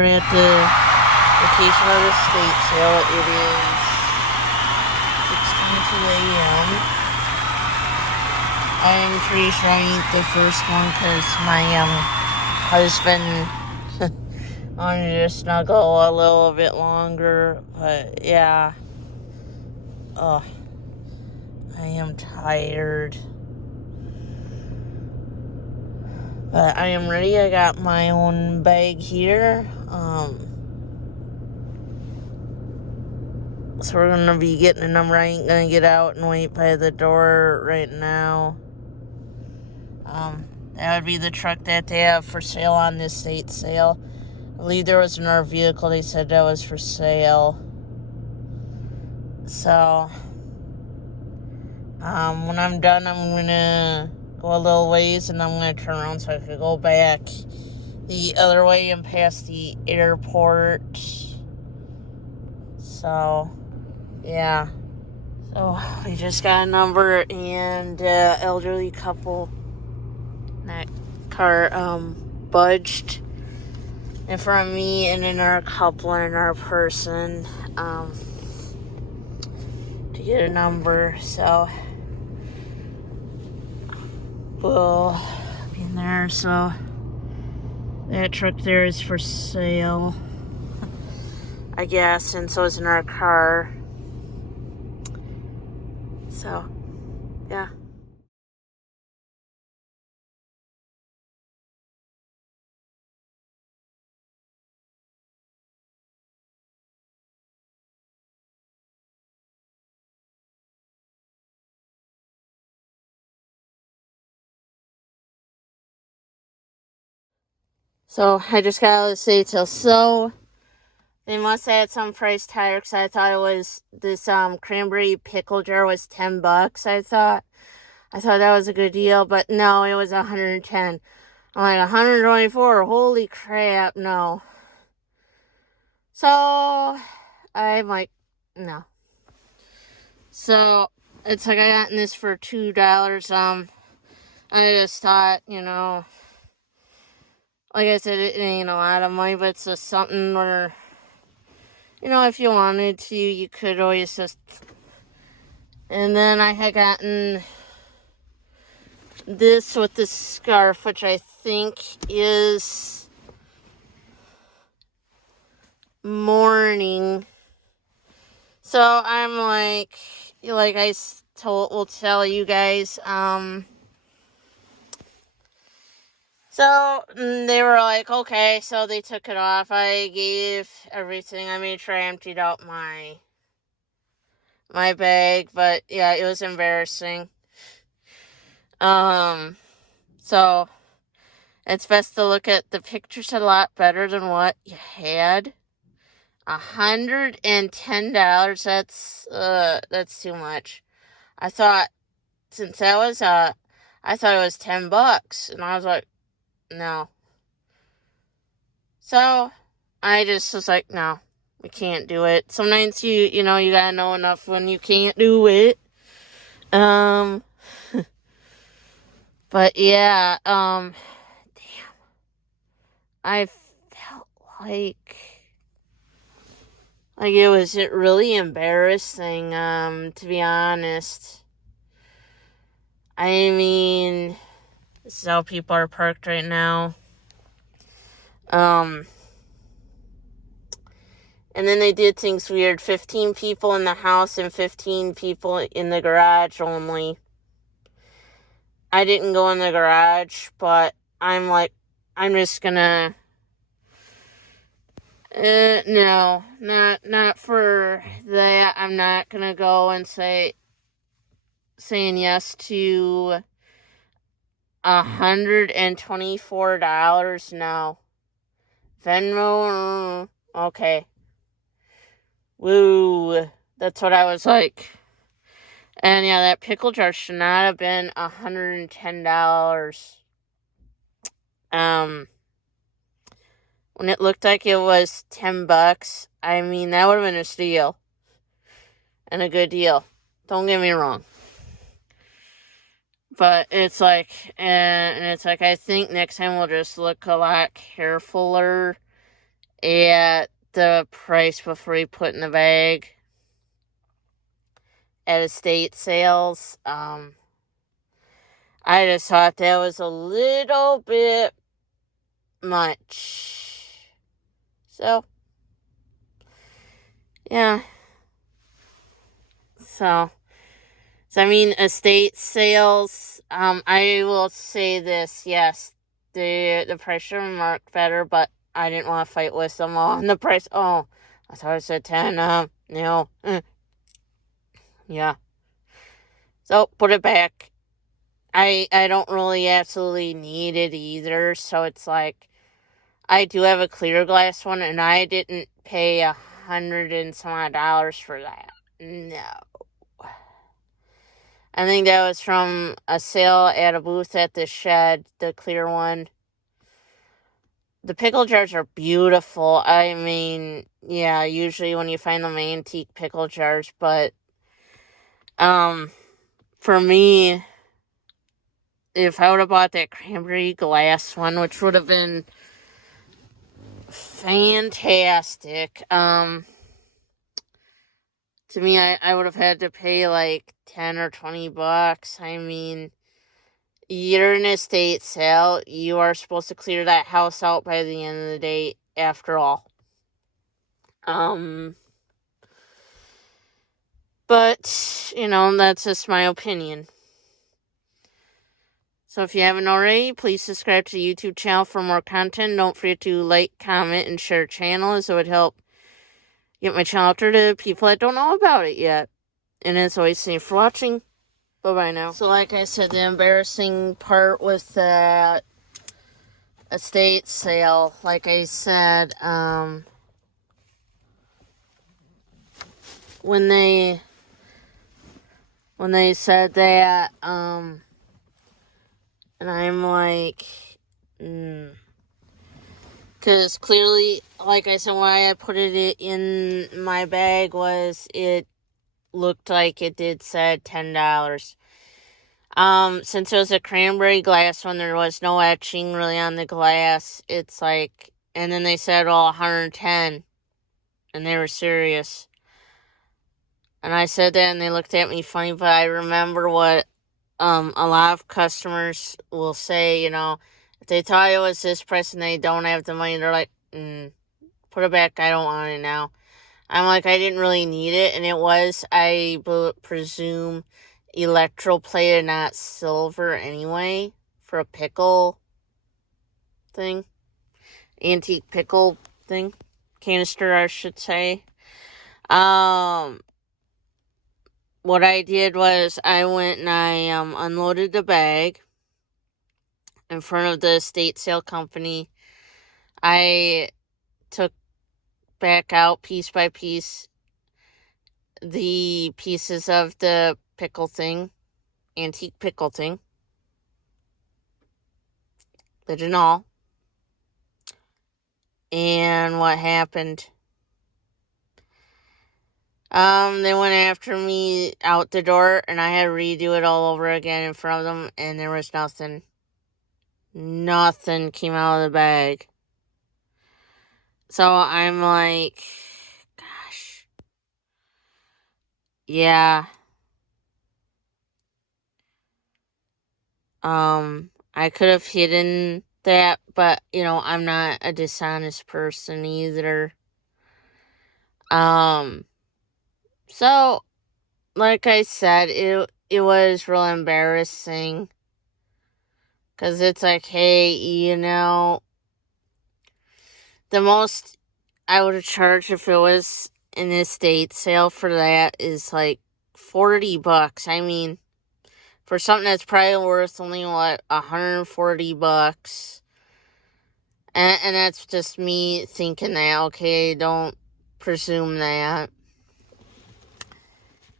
we're at the location of the state sale. It is 6:22 a.m. I'm pretty sure I ain't the first one because my husband wanted to snuggle a little bit longer. But yeah, oh, I am tired. But I am ready. I got my own bag here. So we're going to be getting a number. I ain't going to get out and wait by the door right now. That would be the truck that they have for sale on this state sale. I believe there was another vehicle they said that was for sale. So, when I'm done, I'm going to go a little ways and I'm going to turn around so I can go back the other way and past the airport. So, yeah. So, we just got a number and elderly couple. That car budged in front of me and another couple and another person to get a number. So, we'll be in there. So, that truck there is for sale, I guess, and so is another car. So, yeah. So, I just got out of the state sale. So, they must have had some price tag because I thought it was this cranberry pickle jar was $10. I thought that was a good deal, but no, it was 110. I'm like 124. Holy crap, no. So I'm like, no. So it's like I got this for $2. I just thought, like I said, it ain't a lot of money, but it's just something where, if you wanted to, you could always just. And then I had gotten this with the scarf, which I think is mourning. So I'm like I will tell you guys. So they were like, okay. So they took it off. I gave everything. I made sure I emptied out my bag, but yeah, it was embarrassing. So it's best to look at the pictures a lot better than what you had. $110. That's too much. I thought since that was I thought it was $10, and I was like, no. So I just was like, no, we can't do it. Sometimes you gotta know enough when you can't do it. But yeah, damn. I felt like it was really embarrassing, to be honest. I mean, this is how people are parked right now. And then they did things weird. 15 people in the house and 15 people in the garage only. I didn't go in the garage, but I'm like, I'm just gonna. No, not for that. I'm not gonna go and saying yes to $124. No. Venmo, okay. Woo. That's what I was like. And yeah, that pickle jar should not have been $110. When it looked like it was $10, I mean, that would have been a steal. And a good deal. Don't get me wrong. But it's like, I think next time we'll just look a lot carefuler at the price before we put in the bag at estate sales. I just thought that was a little bit much. So, yeah. So I mean, estate sales, I will say this, yes, the price should have marked better, but I didn't want to fight with them on the price. Oh, I thought it said 10, no, yeah. So, put it back. I don't really absolutely need it either, so it's like, I do have a clear glass one, and I didn't pay $100 and some odd dollars for that. No. I think that was from a sale at a booth at the shed, the clear one. The pickle jars are beautiful. I mean, yeah, usually when you find them antique pickle jars, but for me, if I would have bought that cranberry glass one, which would have been fantastic, to me, I would have had to pay like $10 or $20. I mean, you're an estate sale. You are supposed to clear that house out by the end of the day, after all. But, that's just my opinion. So if you haven't already, please subscribe to the YouTube channel for more content. Don't forget to like, comment, and share channel, as it would help get my channel out there to people that don't know about it yet. And as always, thank you for watching. Bye-bye now. So like I said, the embarrassing part with the estate sale, like I said, when they said that, and I'm like, because clearly, like I said, why I put it in my bag was it looked like it did said $10. Since it was a cranberry glass one, there was no etching really on the glass. It's like, and then they said, 110, and they were serious. And I said that, and they looked at me funny, but I remember what a lot of customers will say, if they thought it was this price and they don't have the money, they're like, put it back, I don't want it now. I'm like, I didn't really need it, and it was, I presume, electroplated, not silver anyway, for a pickle thing. Antique pickle thing. Canister, I should say. What I did was I went and I unloaded the bag in front of the estate sale company. I took back out piece by piece the pieces of the pickle thing, antique pickle thing, lid and all. And what happened? They went after me out the door, and I had to redo it all over again in front of them, and there was nothing. Nothing came out of the bag. So I'm like, gosh. Yeah. I could have hidden that, but, I'm not a dishonest person either. So, like I said, it was real embarrassing. Because it's like, hey, the most I would have charged if it was an estate sale for that is like $40. I mean, for something that's probably worth only, $140. And that's just me thinking that, okay, don't presume that.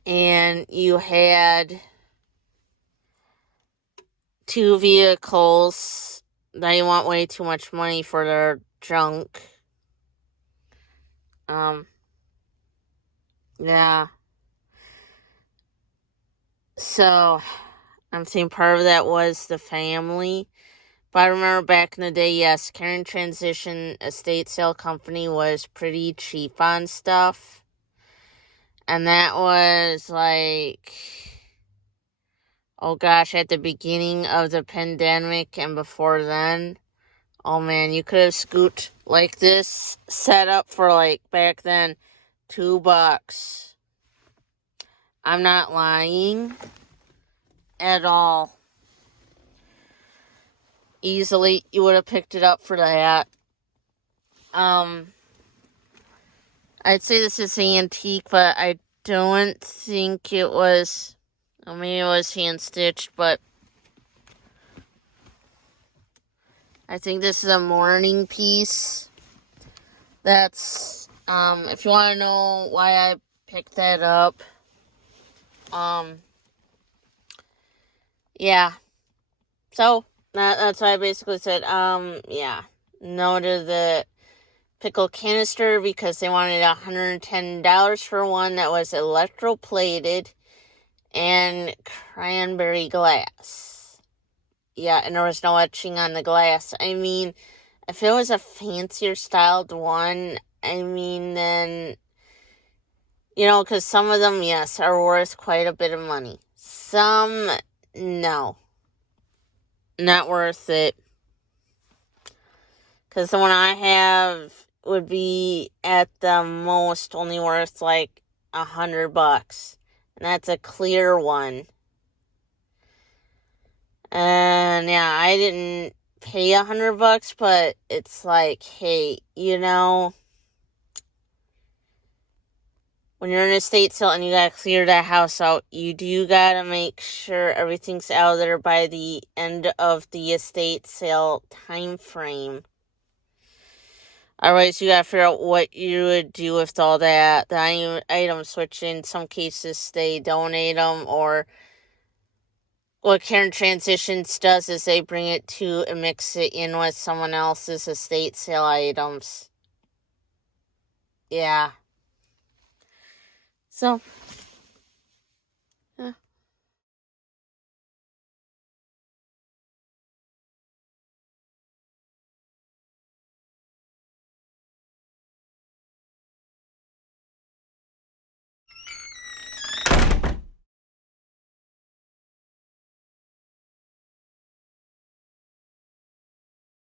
And you had 2 vehicles that you want way too much money for their junk. Yeah. So, I'm saying part of that was the family, But I remember back in the day, yes, Karen Transition Estate Sale Company was pretty cheap on stuff. And that was like, oh gosh, at the beginning of the pandemic and before then. Oh man, you could have scoot like this set up for like back then $2. I'm not lying at all. Easily, you would have picked it up for that. I'd say this is antique, but I don't think it was. I mean, it was hand stitched, but I think this is a mourning piece. That's if you want to know why I picked that up, yeah. So that's why I basically said, yeah, no to the pickle canister because they wanted $110 for one that was electroplated and cranberry glass. Yeah, and there was no etching on the glass. I mean, if it was a fancier styled one, I mean, then, you know, because some of them, yes, are worth quite a bit of money. Some, no. Not worth it. Because the one I have would be at the most only worth like $100. And that's a clear one. And yeah, I didn't pay $100, but it's like, hey, you know, when you're in a estate sale and you gotta clear that house out, you do gotta make sure everything's out of there by the end of the estate sale time frame. Otherwise, you gotta figure out what you would do with all that. The items, which in some cases they donate them, or what Karen Transitions does is they bring it to and mix it in with someone else's estate sale items. Yeah. So,